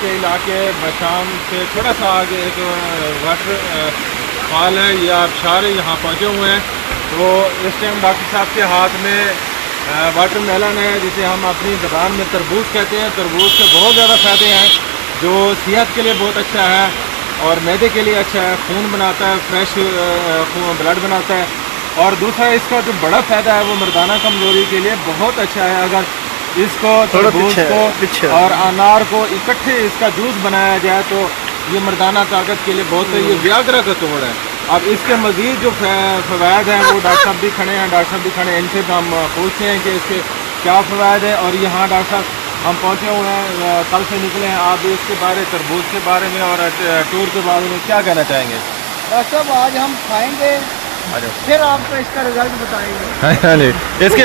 के इलाके शाम से थोड़ा सा आगे एक वाटर फॉल है या आबशार है, यहाँ पहुँचे हुए हैं। तो इस टाइम डॉक्टर साहब के हाथ में वाटरमेलन है, जिसे हम अपनी ज़बान में तरबूज कहते हैं। तरबूज के बहुत ज़्यादा फ़ायदे हैं, जो सेहत के लिए बहुत अच्छा है और मैदे के लिए अच्छा है, खून बनाता है, फ्रेश ब्लड बनाता है। और दूसरा इसका जो बड़ा फ़ायदा है वो मर्दाना कमज़ोरी के लिए बहुत अच्छा है। अगर इसको तरबूज को और अनार को इकट्ठे इसका जूस बनाया जाए तो ये मर्दाना ताकत के लिए बहुत है। ये व्याग्रा का तोड़ है। अब इसके मज़ीद जो फ़वाद हैं वो डॉक्टर साहब भी खड़े हैं, डॉक्टर साहब भी खड़े हैं, इनसे हम पूछते हैं कि इसके क्या फ़वाद है। और यहाँ डॉक्टर साहब हम पहुँचे हुए हैं, कल से निकले हैं। आप भी इसके बारे तरबूज के बारे में और टूर के बारे में क्या कहना चाहेंगे? डॉक्टर साहब आज हम खाएँगे, फिर आपको इसका रिजल्ट बताएंगे। हाँ नहीं, इसके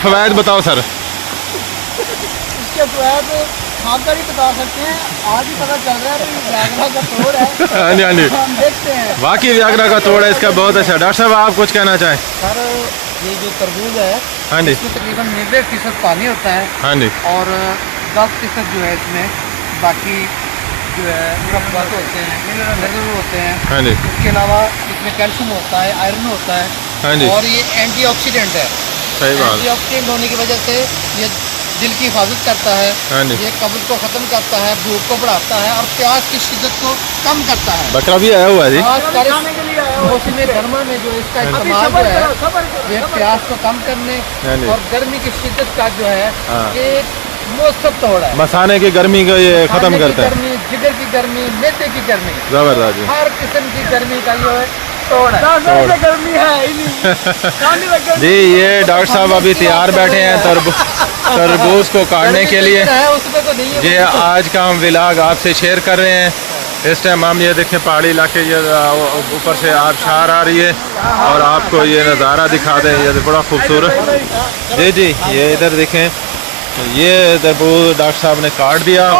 फ़वाद बताओ सर। इसके फ़वाद खाकर ही बता सकते हैं, आज ही पता चल रहा है कि व्याग्रा का तोड़ है। हाँ जी, हाँ जी, हम देखते हैं वाकई व्याग्रा का तोड़ है इसका, बहुत अच्छा। डॉक्टर साहब आप कुछ कहना चाहें? सर ये जो तरबूज है, हाँ जी, इसमें तकरीबन 90% पानी होता है हाँ जी, और 10% जो है इसमें बाकी जो है मुरब्बात होते हैं, मिनरल होते हैं। हाँ जी, इसके अलावा इसमें कैल्शियम होता है, आयरन होता है। हाँ जी, और ये एंटीऑक्सीडेंट है। सही बात। एंटीऑक्सीडेंट होने की वजह से ये दिल की हिफाजत करता है, हाँ जी, ये कब्ज को ख़त्म करता है, भूख को बढ़ाता है और प्यास की शिद्दत को कम करता है। बकरा भी आया हुआ है जी। मौसम गर्मा में जो इसका इस्तेमाल जो है ये प्यास को कम करने हाँ जी, और गर्मी की शिद्दत का जो है हाँ, एक मौसम तोड़ है। मसाने की गर्मी को ये ख़त्म करता है। गर्मी, जिगर की गर्मी, मैदे की गर्मी, ज़बरदस्त जी। हर किस्म की गर्मी का जो है तोड़ है। गर्मी है जी ये डॉक्टर साहब अभी तैयार बैठे हैं तरबूज को काटने के लिए। ये आज का हम व्लॉग आपसे शेयर कर रहे हैं। इस टाइम हम ये देखें पहाड़ी इलाके, ये ऊपर से आबशार आ रही है और आपको ये नज़ारा दिखा दें, ये बड़ा खूबसूरत। जी जी ये इधर देखें, ये तरबूज डॉक्टर साहब ने काट दिया।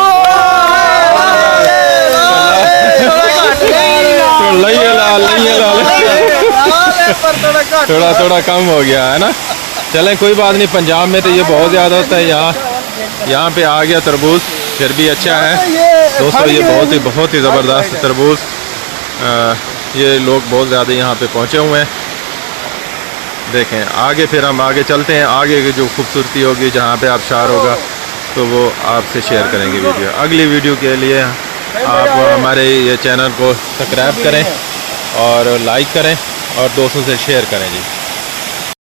थोड़ा थोड़ा कम हो गया है ना। चलें कोई बात नहीं, पंजाब में तो ये बहुत ज़्यादा होता है, यहाँ पे आ गया तरबूज, फिर भी अच्छा है दोस्तों। ये बहुत ही ज़बरदस्त तरबूज, ये लोग बहुत ज़्यादा यहाँ पे पहुँचे हुए हैं। देखें आगे, फिर हम आगे चलते हैं, आगे की जो खूबसूरती होगी जहाँ पे आबशार होगा तो वो आपसे शेयर करेंगे वीडियो। अगली वीडियो के लिए आप हमारे ये चैनल को सब्सक्राइब करें और लाइक करें और दोस्तों से शेयर करें जी।